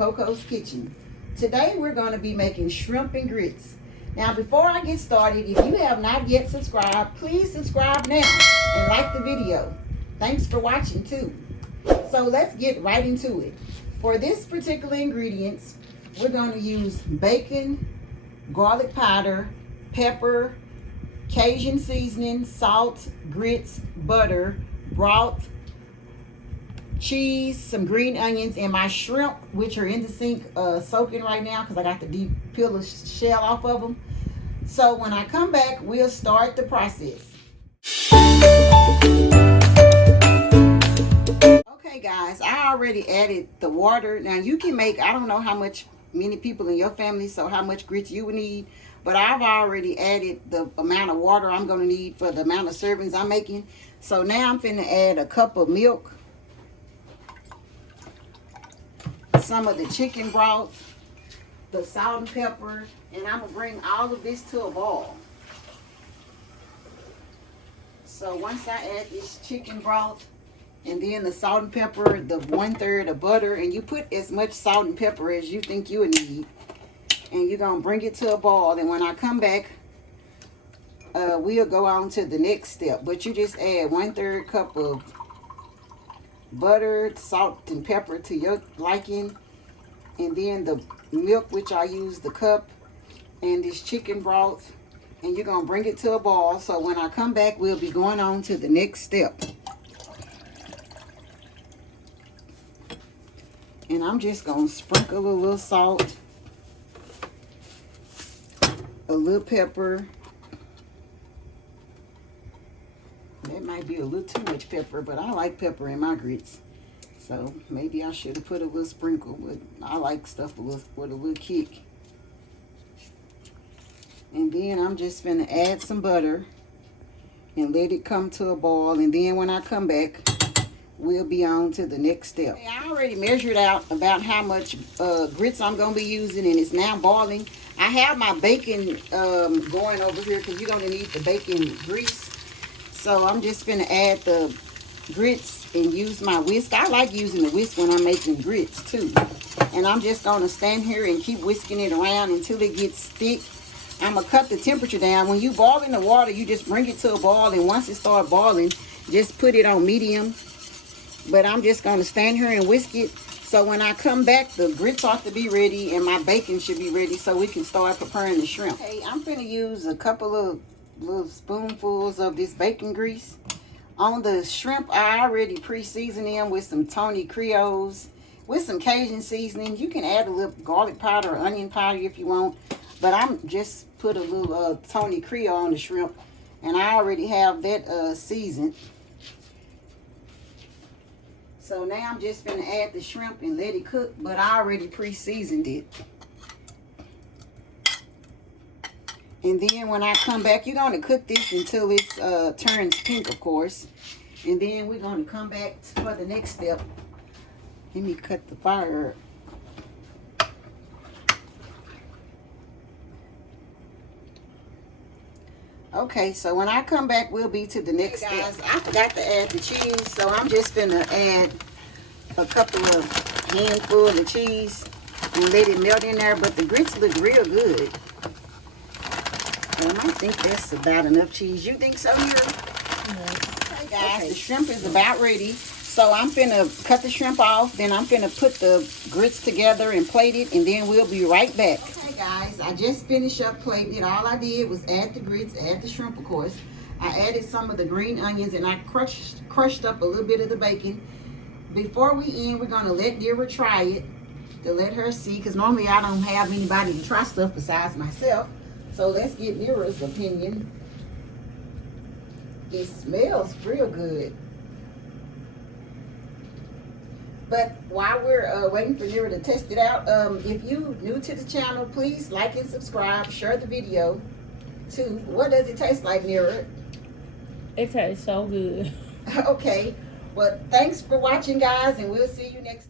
Coco's Kitchen. Today we're going to be making shrimp and grits. Now before I get started, if you have not yet subscribed, please subscribe now and like the video. Thanks for watching too. So let's get right into it. For this particular ingredients, we're going to use bacon, garlic powder, pepper, Cajun seasoning, salt, grits, butter, broth, cheese, some green onions, and my shrimp, which are in the sink soaking right now because I got to peel the shell off of them. So when I come back, we'll start the process. Okay guys, I already added the water. Now you can make, I don't know many people in your family, so how much grits you would need, but I've already added the amount of water I'm going to need for the amount of servings I'm making. So now I'm finna add a cup of milk, some of the chicken broth, the salt and pepper, and I'm gonna bring all of this to a boil. So once I add this chicken broth and then the salt and pepper, the 1/3 of butter, and you put as much salt and pepper as you think you would need, and you're gonna bring it to a boil. And when I come back, we'll go on to the next step. But you just add 1/3 cup of butter, salt and pepper to your liking, and then the milk, which I use the cup, and this chicken broth, and you're gonna bring it to a boil. So when I come back, we'll be going on to the next step. And I'm just gonna sprinkle a little salt, a little pepper. That might be a little too much pepper, but I like pepper in my grits. So maybe I should have put a little sprinkle, but I like stuff with a little kick. And then I'm just gonna add some butter and let it come to a boil. And then when I come back, we'll be on to the next step. Okay, I already measured out about how much grits I'm gonna be using, and it's now boiling. I have my bacon going over here because you're gonna need the bacon grease. So I'm just gonna add the grits and use my whisk. I like using the whisk when I'm making grits too. And I'm just gonna stand here and keep whisking it around until it gets thick. I'm gonna cut the temperature down. When you boil in the water, you just bring it to a boil, and once it starts boiling, just put it on medium. But I'm just gonna stand here and whisk it. So when I come back, the grits ought to be ready and my bacon should be ready so we can start preparing the shrimp. Okay, I'm gonna use a couple of little spoonfuls of this bacon grease. On the shrimp, I already pre-seasoned them with some Tony Creoles, with some Cajun seasoning. You can add a little garlic powder or onion powder if you want, but I'm just put a little Tony Creole on the shrimp, and I already have that seasoned. So now I'm just gonna add the shrimp and let it cook, but I already pre-seasoned it. And then when I come back, you're going to cook this until it turns pink, of course. And then we're going to come back for the next step. Let me cut the fire up. Okay, so when I come back, we'll be to the next step. Guys, I forgot to add the cheese, so I'm just going to add a couple of handfuls of cheese and let it melt in there. But the grits look real good. I think that's about enough cheese. You think so, Mira? Yes. Okay, guys, okay. The shrimp is about ready. So I'm finna cut the shrimp off. Then I'm finna put the grits together and plate it, and then we'll be right back. Okay, guys, I just finished up plating it. All I did was add the grits, add the shrimp, of course. I added some of the green onions, and I crushed up a little bit of the bacon. Before we end, we're gonna let Nira try it to let her see, because normally I don't have anybody to try stuff besides myself. So let's get Nira's opinion. It smells real good. But while we're waiting for Nira to test it out, if you new to the channel, please like and subscribe, share the video too. What does it taste like, Nira? It tastes so good. Okay. Well, thanks for watching, guys, and we'll see you next time.